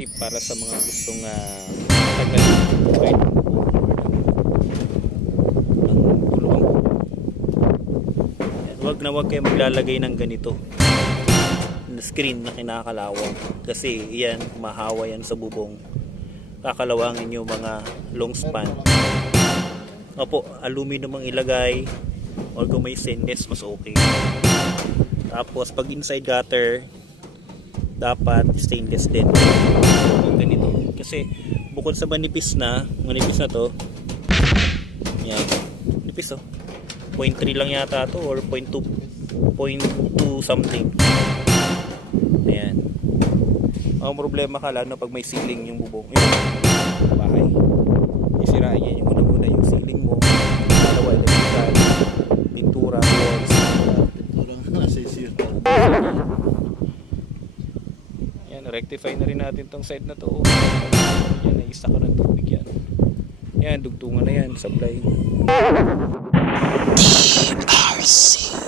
tip para sa mga gustong tagal kahit ng gulong. Wag na wag kayo maglalagay ng ganito na screen na kinakalawang kasi yan, mahawa yan sa bubong, kakalawangin yung mga long span. Opo, aluminum ang ilagay or kung may stainless mas okay. Tapos pag inside gutter dapat stainless din yung ganito kasi bukod sa manipis na to, yan, manipis 0.3 lang yata to or 0.2 something. Ayan, ang problema ka lalo pag may ceiling yung bubong yung bahay, isirain yan yung una yung ceiling mo, dalawa electrical, pintura, walls, pintura nasisira. Yan, rectify na rin natin tong side na to. Yan, naista ka ng tubig yan. Yan, dugtungan na yan, supply. DRC